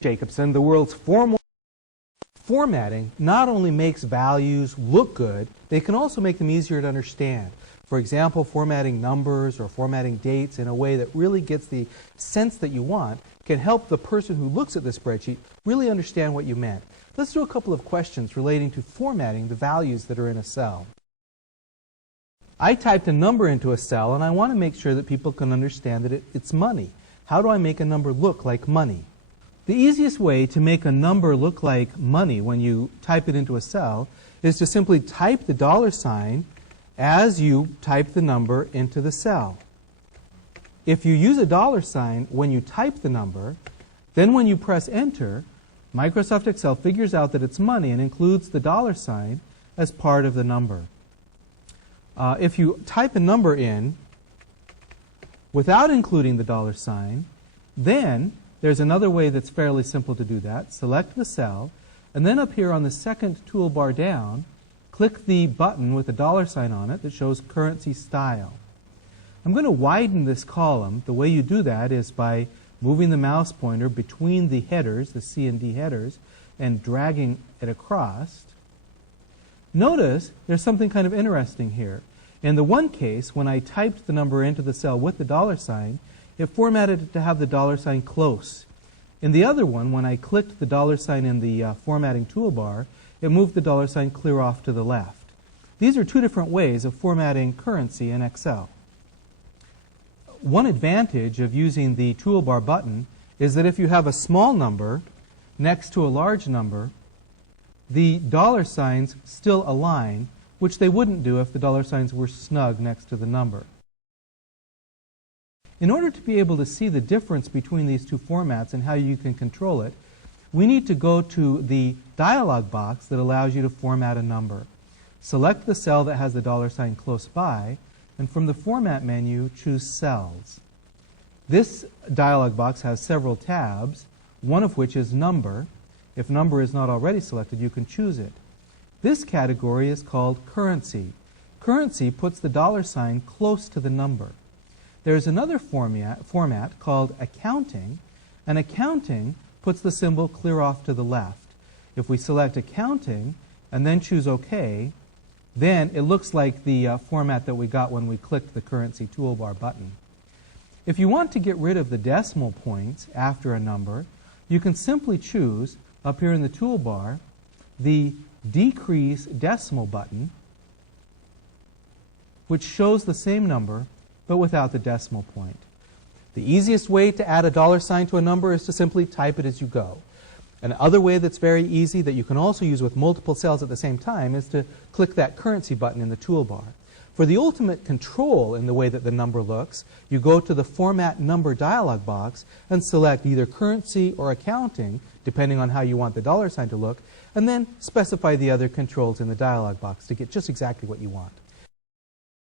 Jacobson, the world's formatting not only makes values look good, they can also make them easier to understand. For example, formatting numbers or formatting dates in a way that really gets the sense that you want can help the person who looks at the spreadsheet really understand what you meant. Let's do a couple of questions relating to formatting the values that are in a cell. I typed a number into a cell and I want to make sure that people can understand that it's money. How do I make a number look like money? The easiest way to make a number look like money when you type it into a cell is to simply type the $ as you type the number into the cell. If you use a $ when you type the number, then when you press enter, Microsoft Excel figures out that it's money and includes the $ as part of the number. If you type a number in without including the $, then there's another way that's fairly simple to do that. Select the cell, and then up here on the second toolbar down, click the button with a $ on it that shows currency style. I'm going to widen this column. The way you do that is by moving the mouse pointer between the headers, the C and D headers, and dragging it across. Notice there's something kind of interesting here. In the one case, when I typed the number into the cell with the $, it formatted it to have the $ close. In the other one, when I clicked the $ in the formatting toolbar, it moved the $ clear off to the left. These are two different ways of formatting currency in Excel. One advantage of using the toolbar button is that if you have a small number next to a large number, the $ still align, which they wouldn't do if the $ were snug next to the number. In order to be able to see the difference between these two formats and how you can control it, we need to go to the dialog box that allows you to format a number. Select the cell that has the $ close by, and from the Format menu, choose Cells. This dialog box has several tabs, one of which is Number. If Number is not already selected, you can choose it. This category is called Currency. Currency puts the $ close to the number. There's another format called Accounting, and Accounting puts the symbol clear off to the left. If we select Accounting and then choose OK, then it looks like the format that we got when we clicked the Currency toolbar button. If you want to get rid of the decimal points after a number, you can simply choose, up here in the toolbar, the Decrease Decimal button, which shows the same number but without the decimal point. The easiest way to add a $ to a number is to simply type it as you go. Another way that's very easy that you can also use with multiple cells at the same time is to click that Currency button in the toolbar. For the ultimate control in the way that the number looks, you go to the Format Number dialog box and select either Currency or Accounting, depending on how you want the $ to look, and then specify the other controls in the dialog box to get just exactly what you want.